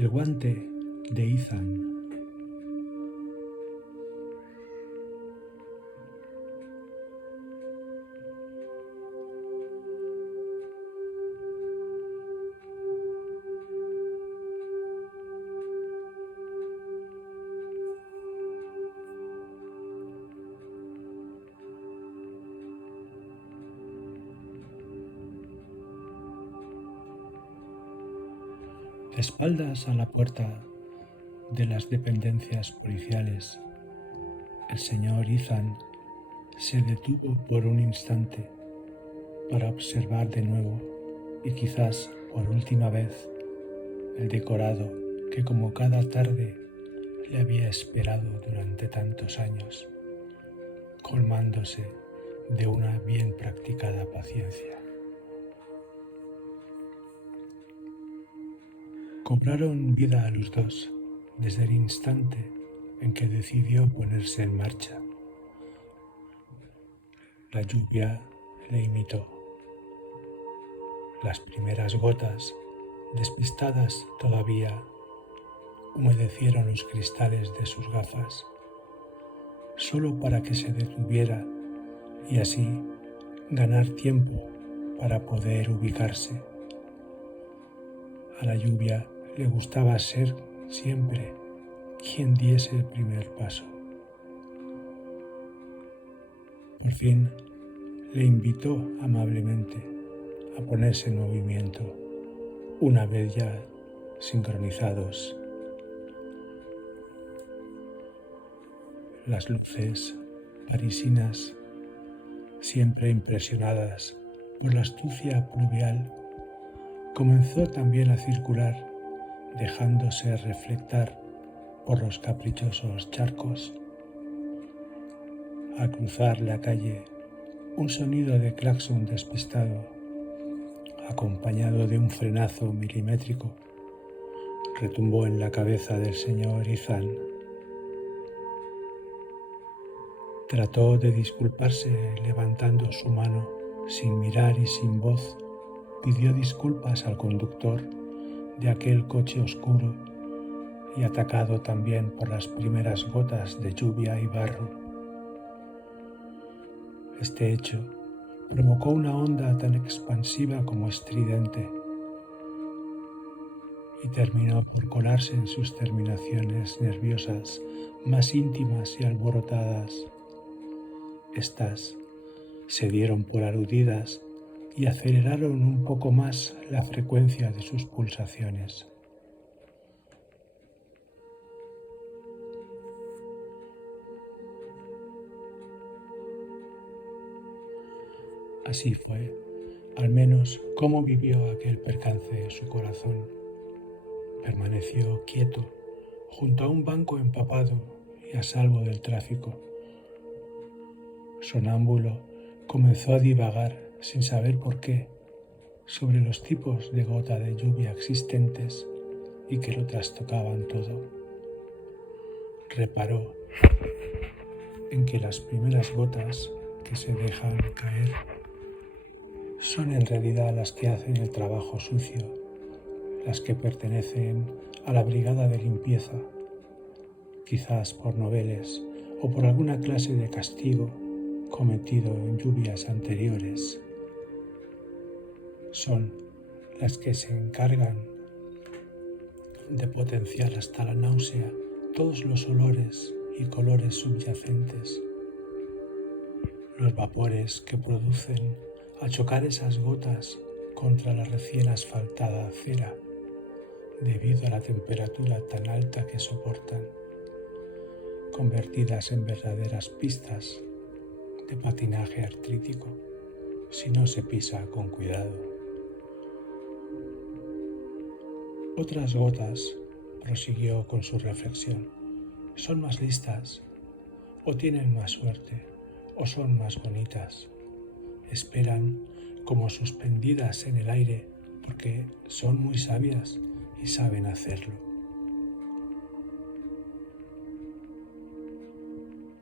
El guante de Ethan. De espaldas a la puerta de las dependencias policiales, el señor Ethan se detuvo por un instante para observar de nuevo y quizás por última vez el decorado que como cada tarde le había esperado durante tantos años, colmándose de una bien practicada paciencia. Cobraron vida a los dos desde el instante en que decidió ponerse en marcha. La lluvia le imitó. Las primeras gotas, despistadas todavía, humedecieron los cristales de sus gafas, solo para que se detuviera y así ganar tiempo para poder ubicarse. A la lluvia le gustaba ser siempre quien diese el primer paso. Por fin le invitó amablemente a ponerse en movimiento, una vez ya sincronizados. Las luces parisinas, siempre impresionadas por la astucia pluvial, comenzó también a circular, dejándose reflectar por los caprichosos charcos. Al cruzar la calle, un sonido de claxon despistado, acompañado de un frenazo milimétrico, retumbó en la cabeza del señor Ethan. Trató de disculparse levantando su mano, sin mirar y sin voz. Pidió disculpas al conductor de aquel coche oscuro y atacado también por las primeras gotas de lluvia y barro. Este hecho provocó una onda tan expansiva como estridente y terminó por colarse en sus terminaciones nerviosas más íntimas y alborotadas. Estas se dieron por aludidas y aceleraron un poco más la frecuencia de sus pulsaciones. Así fue, al menos, cómo vivió aquel percance su corazón. Permaneció quieto, junto a un banco empapado y a salvo del tráfico. Sonámbulo, comenzó a divagar, sin saber por qué, sobre los tipos de gota de lluvia existentes y que lo trastocaban todo. Reparó en que las primeras gotas que se dejan caer son en realidad las que hacen el trabajo sucio, las que pertenecen a la brigada de limpieza, quizás por noveles o por alguna clase de castigo cometido en lluvias anteriores. Son las que se encargan de potenciar hasta la náusea todos los olores y colores subyacentes. Los vapores que producen al chocar esas gotas contra la recién asfaltada acera, debido a la temperatura tan alta que soportan, convertidas en verdaderas pistas de patinaje artrítico, si no se pisa con cuidado. Otras gotas, prosiguió con su reflexión, son más listas, o tienen más suerte, o son más bonitas. Esperan como suspendidas en el aire porque son muy sabias y saben hacerlo.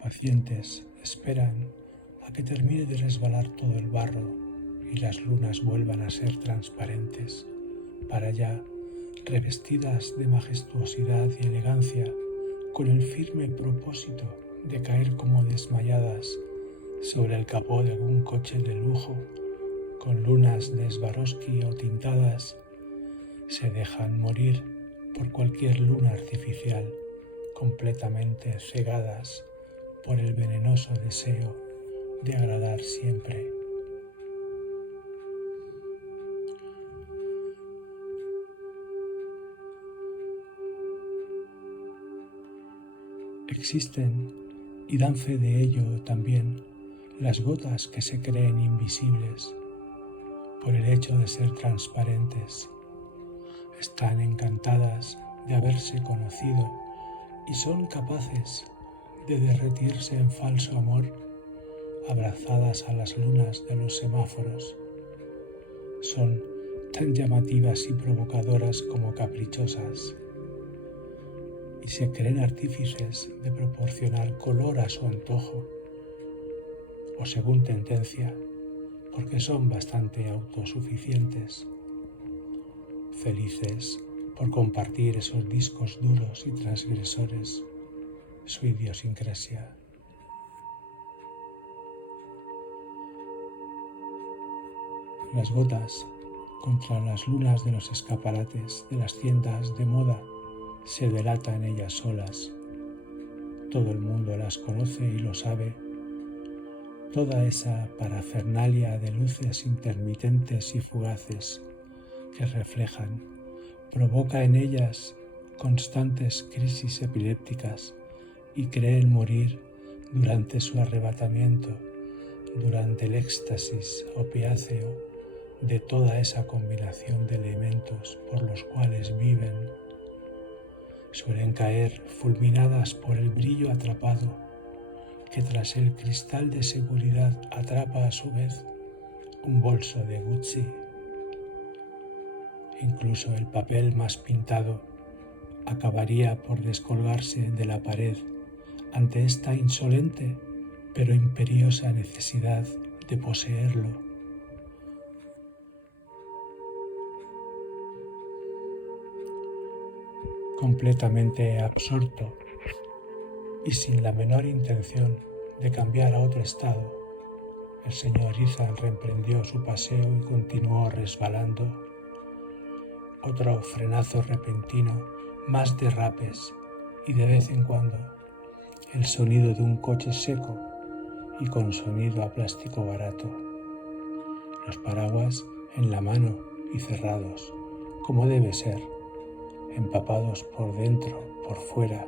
Pacientes esperan a que termine de resbalar todo el barro y las lunas vuelvan a ser transparentes para ya revestidas de majestuosidad y elegancia, con el firme propósito de caer como desmayadas sobre el capó de algún coche de lujo, con lunas de Swarovski o tintadas, se dejan morir por cualquier luna artificial, completamente cegadas por el venenoso deseo de agradar siempre. Existen, y dan fe de ello también, las gotas que se creen invisibles por el hecho de ser transparentes. Están encantadas de haberse conocido y son capaces de derretirse en falso amor, abrazadas a las lunas de los semáforos. Son tan llamativas y provocadoras como caprichosas, y se creen artífices de proporcionar color a su antojo, o según tendencia, porque son bastante autosuficientes, felices por compartir esos discos duros y transgresores, su idiosincrasia. Las gotas contra las lunas de los escaparates de las tiendas de moda se delatan ellas solas. Todo el mundo las conoce y lo sabe. Toda esa parafernalia de luces intermitentes y fugaces que reflejan provoca en ellas constantes crisis epilépticas y creen morir durante su arrebatamiento, durante el éxtasis opiáceo de toda esa combinación de elementos por los cuales viven. Suelen caer fulminadas por el brillo atrapado, que tras el cristal de seguridad atrapa a su vez un bolso de Gucci. Incluso el papel más pintado acabaría por descolgarse de la pared ante esta insolente pero imperiosa necesidad de poseerlo. Completamente absorto y sin la menor intención de cambiar a otro estado, el señor Ethan reemprendió su paseo y continuó resbalando. Otro frenazo repentino, más derrapes y de vez en cuando el sonido de un coche seco y con sonido a plástico barato. Los paraguas en la mano y cerrados, como debe ser, empapados por dentro, por fuera,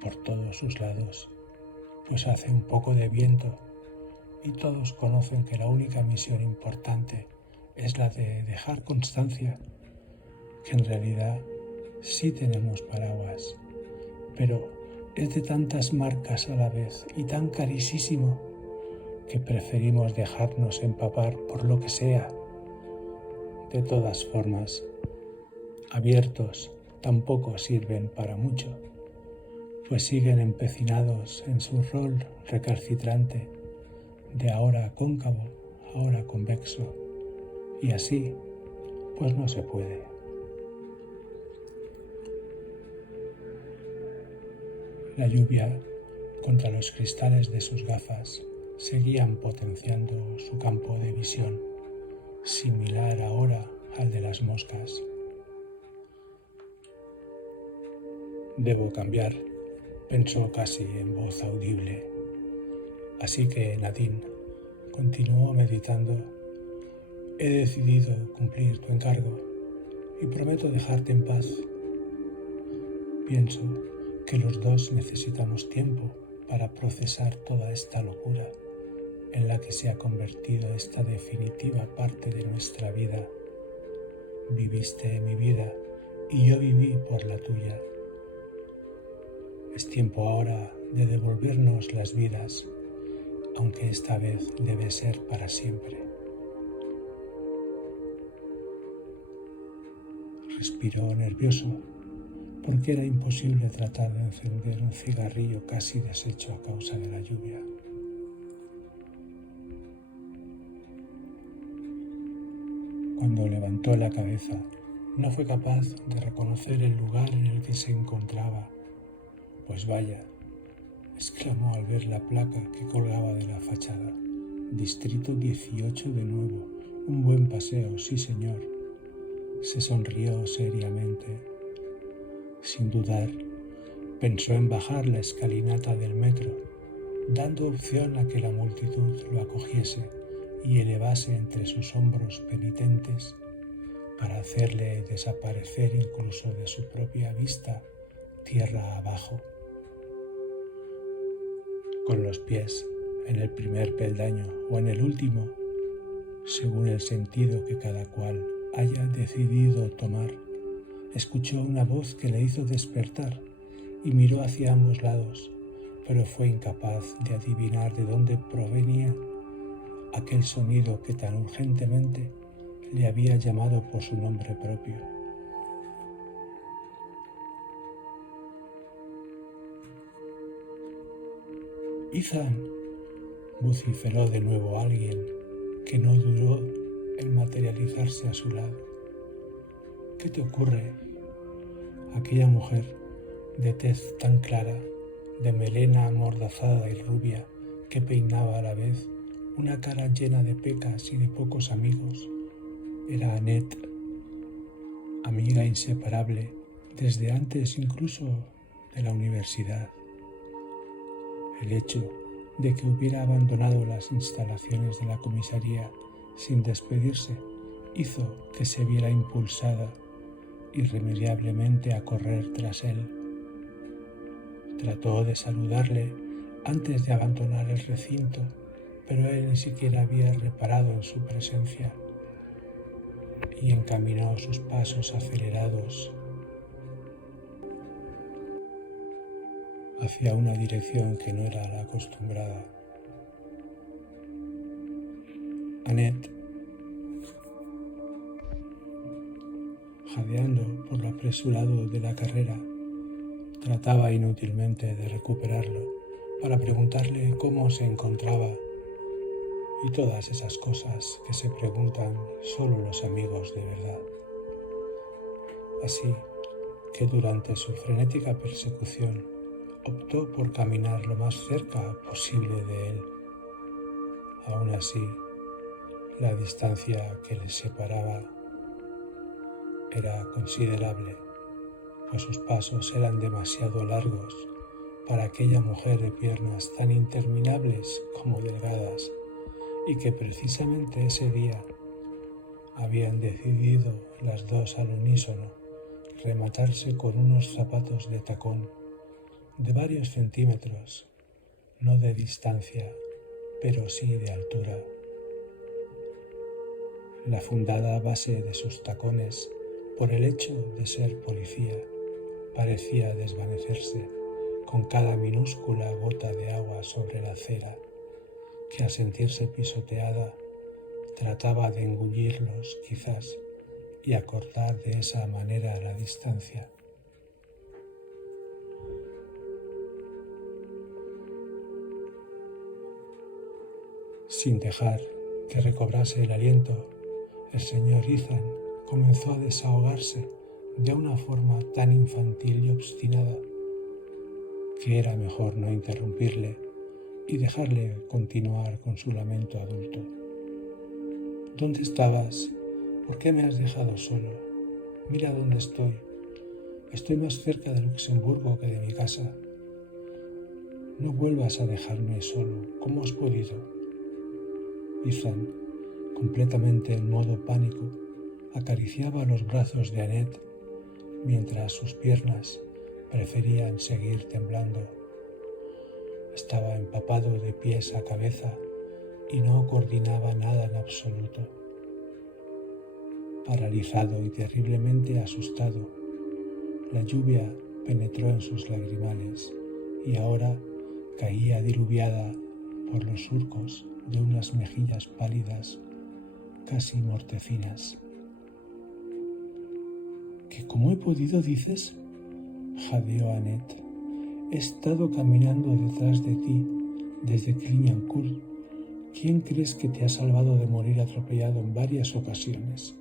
por todos sus lados, pues hace un poco de viento y todos conocen que la única misión importante es la de dejar constancia que en realidad sí tenemos paraguas, pero es de tantas marcas a la vez y tan carísimo que preferimos dejarnos empapar por lo que sea. De todas formas, abiertos tampoco sirven para mucho, pues siguen empecinados en su rol recalcitrante de ahora cóncavo, ahora convexo, y así pues no se puede. La lluvia contra los cristales de sus gafas seguían potenciando su campo de visión, similar ahora al de las moscas. Debo cambiar, pensó casi en voz audible. Así que Nadine continuó meditando. He decidido cumplir tu encargo y prometo dejarte en paz. Pienso que los dos necesitamos tiempo para procesar toda esta locura en la que se ha convertido esta definitiva parte de nuestra vida. Viviste mi vida y yo viví por la tuya. Es tiempo ahora de devolvernos las vidas, aunque esta vez debe ser para siempre. Respiró nervioso, porque era imposible tratar de encender un cigarrillo casi deshecho a causa de la lluvia. Cuando levantó la cabeza, No fue capaz de reconocer el lugar en el que se encontraba. Pues vaya, exclamó al ver la placa que colgaba de la fachada. Distrito 18 de nuevo. Un buen paseo, sí señor. Se sonrió seriamente. Sin dudar, pensó en bajar la escalinata del metro, dando opción a que la multitud lo acogiese y elevase entre sus hombros penitentes para hacerle desaparecer incluso de su propia vista tierra abajo. Con los pies en el primer peldaño o en el último, según el sentido que cada cual haya decidido tomar, escuchó una voz que le hizo despertar y miró hacia ambos lados, pero fue incapaz de adivinar de dónde provenía aquel sonido que tan urgentemente le había llamado por su nombre propio. «Ethan», vociferó de nuevo alguien que no dudó en materializarse a su lado. «¿Qué te ocurre?» Aquella mujer, de tez tan clara, de melena amordazada y rubia, que peinaba a la vez una cara llena de pecas y de pocos amigos, era Annette, amiga inseparable desde antes incluso de la universidad. El hecho de que hubiera abandonado las instalaciones de la comisaría sin despedirse hizo que se viera impulsada irremediablemente a correr tras él. Trató de saludarle antes de abandonar el recinto, pero él ni siquiera había reparado en su presencia y encaminó sus pasos acelerados hacia una dirección que no era la acostumbrada. Annette, jadeando por lo apresurado de la carrera, trataba inútilmente de recuperarlo para preguntarle cómo se encontraba y todas esas cosas que se preguntan solo los amigos de verdad. Así que durante su frenética persecución optó por caminar lo más cerca posible de él. Aún así, la distancia que les separaba era considerable, pues sus pasos eran demasiado largos para aquella mujer de piernas tan interminables como delgadas y que precisamente ese día habían decidido las dos al unísono rematarse con unos zapatos de tacón de varios centímetros, no de distancia, pero sí de altura. La fundada base de sus tacones, por el hecho de ser policía, parecía desvanecerse con cada minúscula gota de agua sobre la acera, que al sentirse pisoteada trataba de engullirlos quizás y acortar de esa manera la distancia. Sin dejar que recobrase el aliento, el señor Ethan comenzó a desahogarse de una forma tan infantil y obstinada que era mejor no interrumpirle y dejarle continuar con su lamento adulto. ¿Dónde estabas? ¿Por qué me has dejado solo? Mira dónde estoy. Estoy más cerca de Luxemburgo que de mi casa. No vuelvas a dejarme solo. ¿Cómo has podido? Ethan, completamente en modo pánico, acariciaba los brazos de Annette mientras sus piernas preferían seguir temblando. Estaba empapado de pies a cabeza y no coordinaba nada en absoluto. Paralizado y terriblemente asustado, la lluvia penetró en sus lagrimales y ahora caía diluviada por los surcos de unas mejillas pálidas, casi mortecinas. ¿Que cómo he podido, dices? Jadeó Annette. He estado caminando detrás de ti desde Clignancourt. ¿Quién crees que te ha salvado de morir atropellado en varias ocasiones?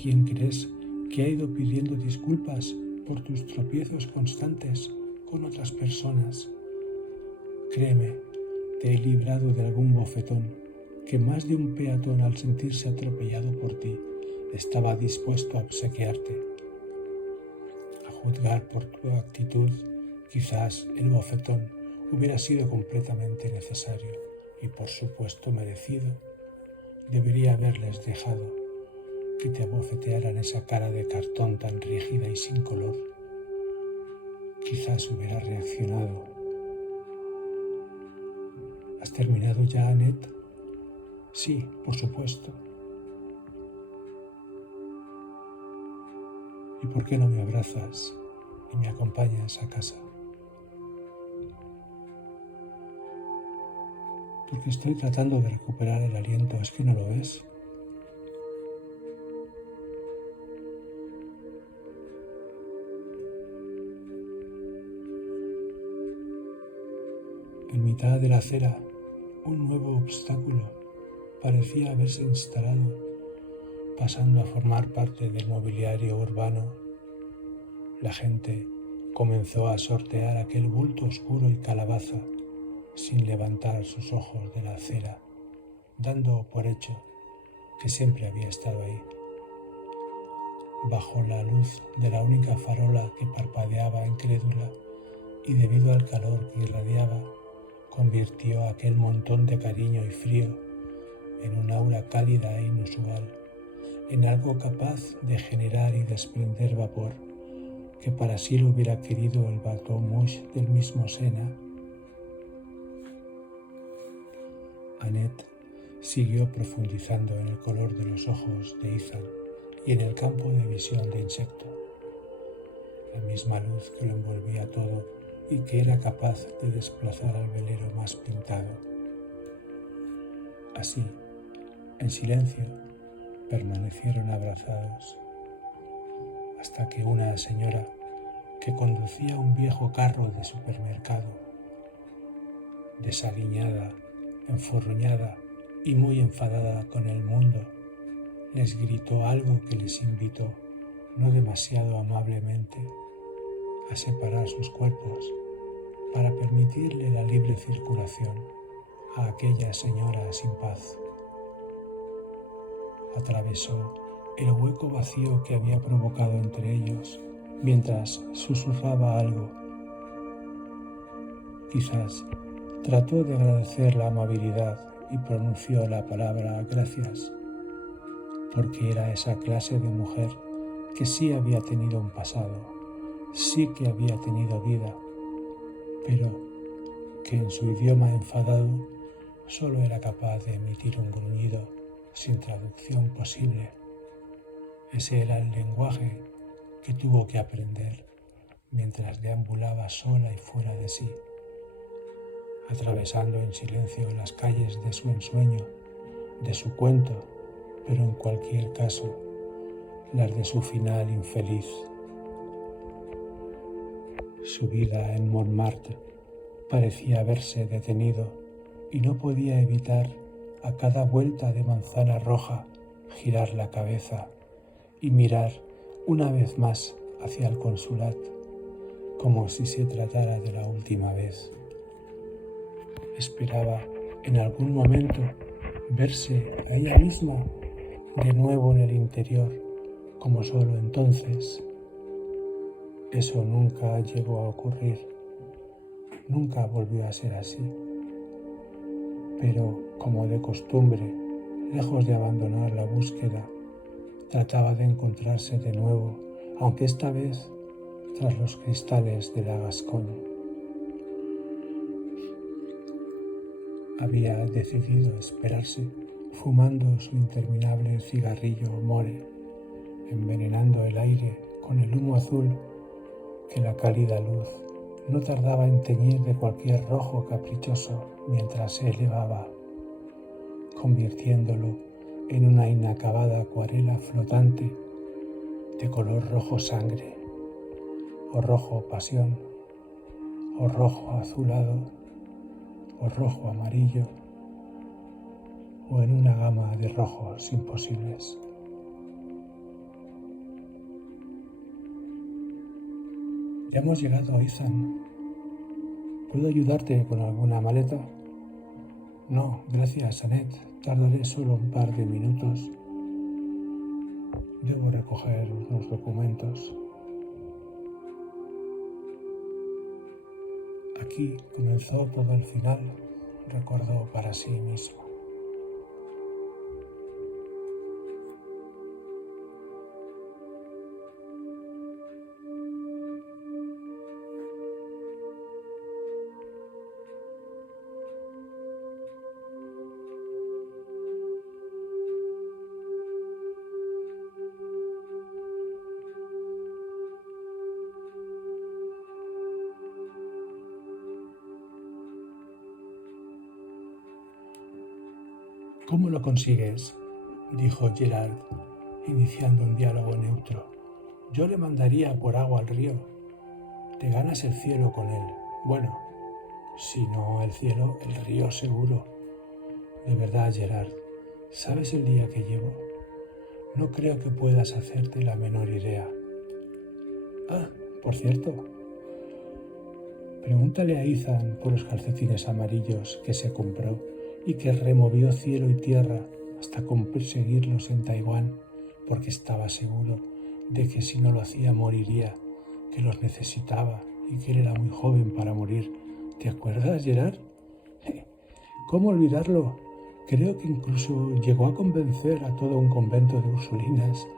¿Quién crees que ha ido pidiendo disculpas por tus tropiezos constantes con otras personas. Créeme, te he librado de algún bofetón que más de un peatón, al sentirse atropellado por ti, estaba dispuesto a obsequiarte. A juzgar por tu actitud, quizás el bofetón hubiera sido completamente necesario y por supuesto merecido. Debería haberles dejado que te abofetearan esa cara de cartón tan rígida y sin color. Quizás hubiera reaccionado. ¿Has terminado ya, Annette? Sí, por supuesto. ¿Y por qué no me abrazas y me acompañas a casa? Porque estoy tratando de recuperar el aliento, ¿es que no lo ves? En mitad de la acera, un nuevo obstáculo parecía haberse instalado, pasando a formar parte del mobiliario urbano. La gente comenzó a sortear aquel bulto oscuro y calabaza sin levantar sus ojos de la acera, dando por hecho que siempre había estado ahí. Bajo la luz de la única farola que parpadeaba incrédula y debido al calor que irradiaba, convirtió aquel montón de cariño y frío en un aura cálida e inusual, en algo capaz de generar y desprender vapor, que para sí lo hubiera querido el Bateau Mouche del mismo Sena. Annette siguió profundizando en el color de los ojos de Ethan y en el campo de visión de insecto. La misma luz que lo envolvía todo y que era capaz de desplazar al velero más pintado. Así, en silencio, permanecieron abrazados, hasta que una señora que conducía un viejo carro de supermercado, desaliñada, enfurruñada y muy enfadada con el mundo, les gritó algo que les invitó, no demasiado amablemente, a separar sus cuerpos para permitirle la libre circulación a aquella señora sin paz. Atravesó el hueco vacío que había provocado entre ellos mientras susurraba algo. Quizás trató de agradecer la amabilidad y pronunció la palabra gracias, porque era esa clase de mujer que sí había tenido un pasado, sí que había tenido vida, pero que en su idioma enfadado solo era capaz de emitir un gruñido sin traducción posible. Ese era el lenguaje que tuvo que aprender mientras deambulaba sola y fuera de sí, atravesando en silencio las calles de su ensueño, de su cuento, pero en cualquier caso, las de su final infeliz. Su vida en Montmartre parecía haberse detenido y no podía evitar a cada vuelta de manzana roja girar la cabeza y mirar una vez más hacia el consulado, como si se tratara de la última vez. Esperaba en algún momento verse a ella misma de nuevo en el interior, como solo entonces. Eso nunca llegó a ocurrir, nunca volvió a ser así. Pero, como de costumbre, lejos de abandonar la búsqueda, trataba de encontrarse de nuevo, aunque esta vez tras los cristales de la Gascogne. Había decidido esperarse, fumando su interminable cigarrillo more, envenenando el aire con el humo azul que la cálida luz no tardaba en teñir de cualquier rojo caprichoso mientras se elevaba, convirtiéndolo en una inacabada acuarela flotante de color rojo sangre, o rojo pasión, o rojo azulado, o rojo amarillo, o en una gama de rojos imposibles. Ya hemos llegado, Ethan. ¿Puedo ayudarte con alguna maleta? No, gracias, Annette. Tardaré solo un par de minutos. Debo recoger unos documentos. Aquí comenzó todo el final, recordó para sí mismo. ¿Cómo lo consigues?, dijo Gerard, iniciando un diálogo neutro. Yo le mandaría por agua al río. Te ganas el cielo con él. Bueno, si no el cielo, el río seguro. De verdad, Gerard, ¿sabes el día que llevo? No creo que puedas hacerte la menor idea. Ah, por cierto, pregúntale a Ethan por los calcetines amarillos que se compró y que removió cielo y tierra hasta conseguirlos en Taiwán, porque estaba seguro de que si no lo hacía moriría, que los necesitaba y que él era muy joven para morir. ¿Te acuerdas, Gerard? ¿Cómo olvidarlo? Creo que incluso llegó a convencer a todo un convento de ursulinas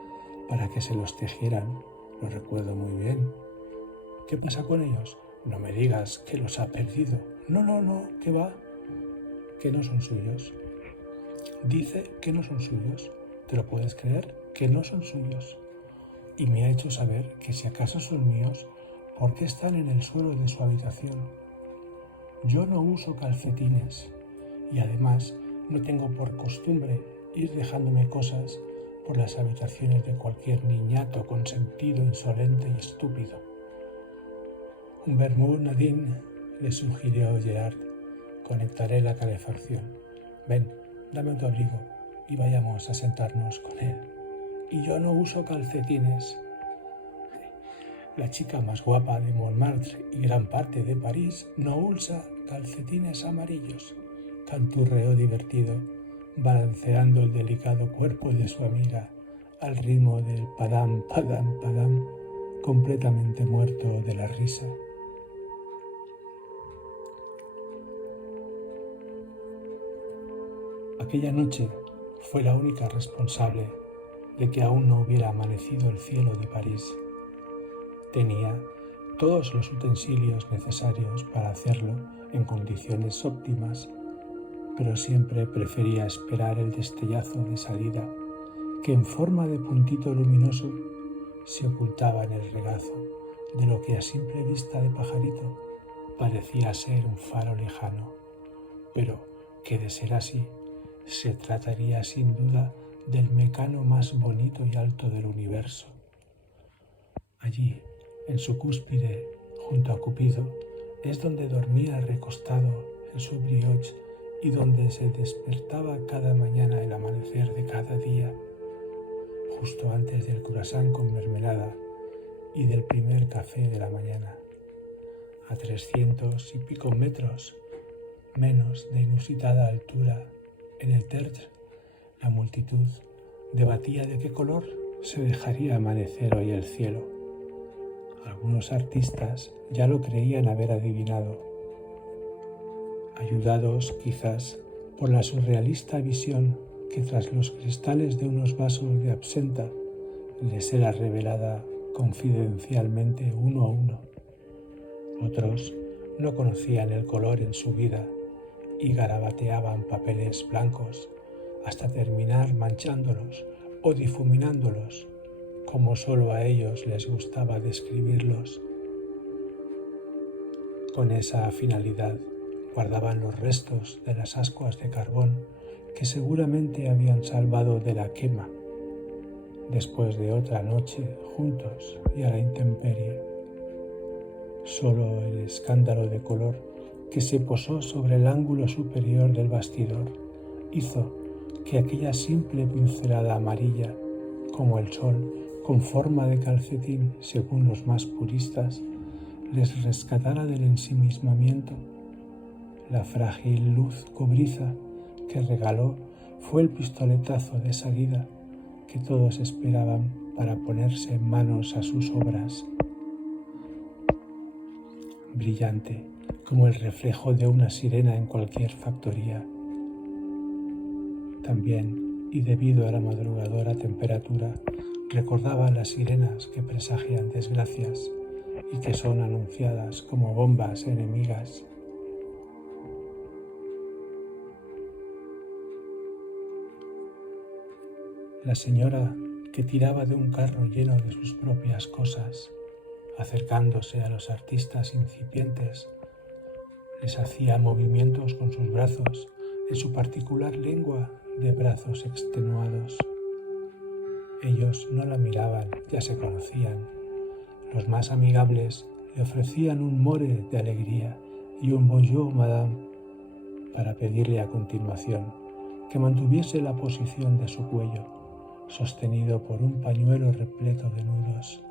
para que se los tejieran. Lo recuerdo muy bien. ¿Qué pasa con ellos? No me digas que los ha perdido. No, ¿qué va? Que no son suyos. Dice que no son suyos. ¿Te lo puedes creer? Que no son suyos. Y me ha hecho saber que si acaso son míos, ¿por qué están en el suelo de su habitación? Yo no uso calcetines y además no tengo por costumbre ir dejándome cosas por las habitaciones de cualquier niñato consentido, insolente y estúpido. Un vermut, Nadine, le sugirió Gerard. Conectaré la calefacción. Ven, dame tu abrigo y vayamos a sentarnos con él. Y yo no uso calcetines. La chica más guapa de Montmartre y gran parte de París no usa calcetines amarillos, canturreó divertido, balanceando el delicado cuerpo de su amiga al ritmo del padam, padam, padam, completamente muerto de la risa. Aquella noche fue la única responsable de que aún no hubiera amanecido el cielo de París. Tenía todos los utensilios necesarios para hacerlo en condiciones óptimas, pero siempre prefería esperar el destellazo de salida que en forma de puntito luminoso se ocultaba en el regazo de lo que a simple vista de pajarito parecía ser un faro lejano, pero que de ser así se trataría sin duda del mecano más bonito y alto del universo. Allí, en su cúspide, junto a Cupido, es donde dormía recostado en su brioche y donde se despertaba cada mañana el amanecer de cada día, justo antes del croissant con mermelada y del primer café de la mañana. A 300 y pico metros, menos de inusitada altura, en el Tertre, la multitud debatía de qué color se dejaría amanecer hoy el cielo. Algunos artistas ya lo creían haber adivinado, ayudados quizás por la surrealista visión que tras los cristales de unos vasos de absenta les era revelada confidencialmente uno a uno. Otros no conocían el color en su vida y garabateaban papeles blancos hasta terminar manchándolos o difuminándolos, como solo a ellos les gustaba describirlos. Con esa finalidad guardaban los restos de las ascuas de carbón que seguramente habían salvado de la quema después de otra noche juntos y a la intemperie. Solo el escándalo de color que se posó sobre el ángulo superior del bastidor hizo que aquella simple pincelada amarilla, como el sol, con forma de calcetín según los más puristas, les rescatara del ensimismamiento. La frágil luz cobriza que regaló fue el pistoletazo de salida que todos esperaban para ponerse en manos a sus obras. Brillante como el reflejo de una sirena en cualquier factoría. También, y debido a la madrugadora temperatura, recordaba las sirenas que presagian desgracias y que son anunciadas como bombas enemigas. La señora que tiraba de un carro lleno de sus propias cosas, acercándose a los artistas incipientes, les hacía movimientos con sus brazos en su particular lengua de brazos extenuados. Ellos no la miraban, ya se conocían. Los más amigables le ofrecían un more de alegría y un bonjour, madame, para pedirle a continuación que mantuviese la posición de su cuello, sostenido por un pañuelo repleto de nudos.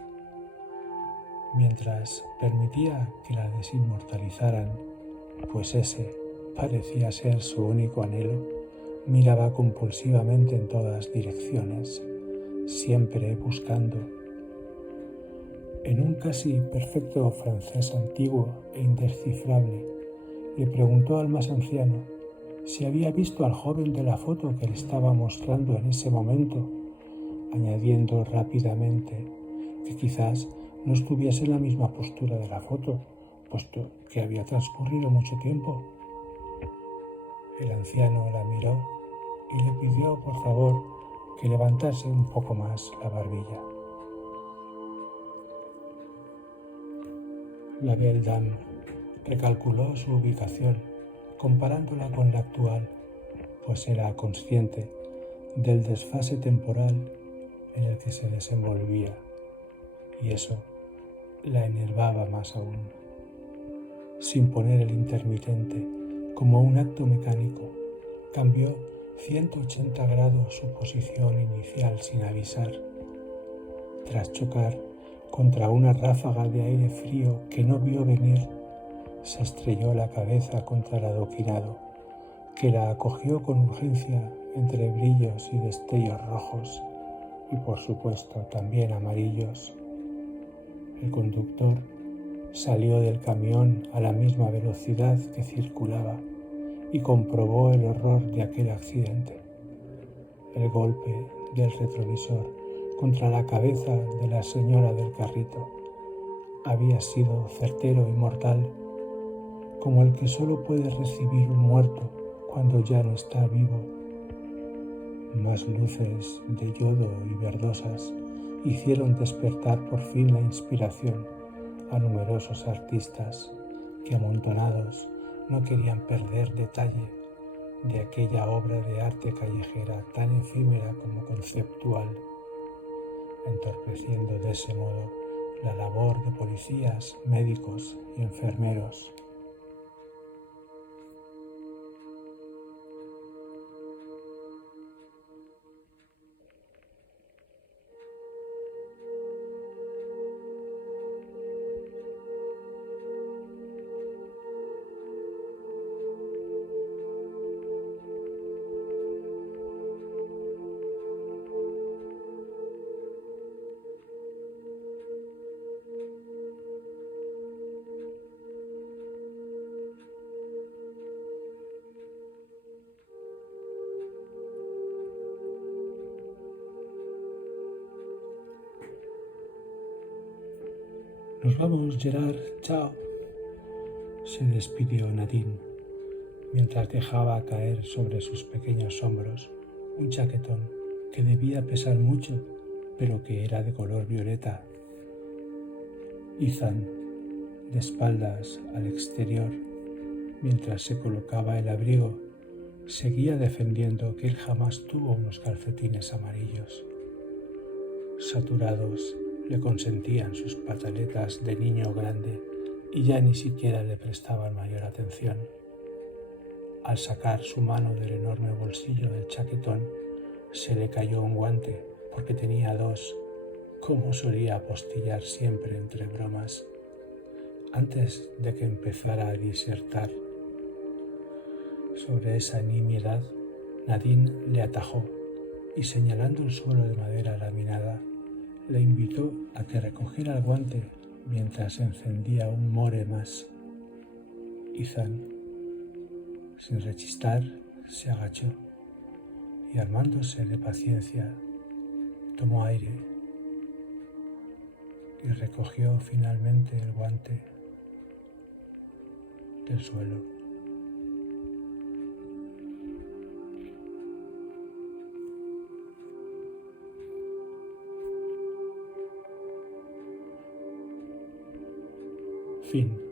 Mientras permitía que la desinmortalizaran, pues ese parecía ser su único anhelo, miraba compulsivamente en todas direcciones, siempre buscando. En un casi perfecto francés antiguo e indescifrable, le preguntó al más anciano si había visto al joven de la foto que le estaba mostrando en ese momento, añadiendo rápidamente que quizás no estuviese en la misma postura de la foto, puesto que había transcurrido mucho tiempo. El anciano la miró y le pidió por favor que levantase un poco más la barbilla. La belle dame recalculó su ubicación, comparándola con la actual, pues era consciente del desfase temporal en el que se desenvolvía, y eso la enervaba más aún. Sin poner el intermitente como un acto mecánico, cambió 180 grados su posición inicial sin avisar. Tras chocar contra una ráfaga de aire frío que no vio venir, se estrelló la cabeza contra el adoquinado, que la acogió con urgencia entre brillos y destellos rojos y por supuesto también amarillos. El conductor salió del camión a la misma velocidad que circulaba y comprobó el horror de aquel accidente. El golpe del retrovisor contra la cabeza de la señora del carrito había sido certero y mortal, como el que solo puede recibir un muerto cuando ya no está vivo. Más luces de yodo y verdosas hicieron despertar por fin la inspiración a numerosos artistas que, amontonados, no querían perder detalle de aquella obra de arte callejera tan efímera como conceptual, entorpeciendo de ese modo la labor de policías, médicos y enfermeros. Nos vamos, Gerard, chao, se despidió Nadine, mientras dejaba caer sobre sus pequeños hombros un chaquetón que debía pesar mucho, pero que era de color violeta. Ethan, de espaldas al exterior, mientras se colocaba el abrigo, seguía defendiendo que él jamás tuvo unos calcetines amarillos. Saturados, le consentían sus pataletas de niño grande y ya ni siquiera le prestaban mayor atención. Al sacar su mano del enorme bolsillo del chaquetón, se le cayó un guante porque tenía dos, como solía apostillar siempre entre bromas. Antes de que empezara a disertar sobre esa nimiedad, Nadine le atajó y, señalando el suelo de madera laminada, le invitó a que recogiera el guante mientras encendía un more más. Ethan, sin rechistar, se agachó y, armándose de paciencia, tomó aire y recogió finalmente el guante del suelo. Fin.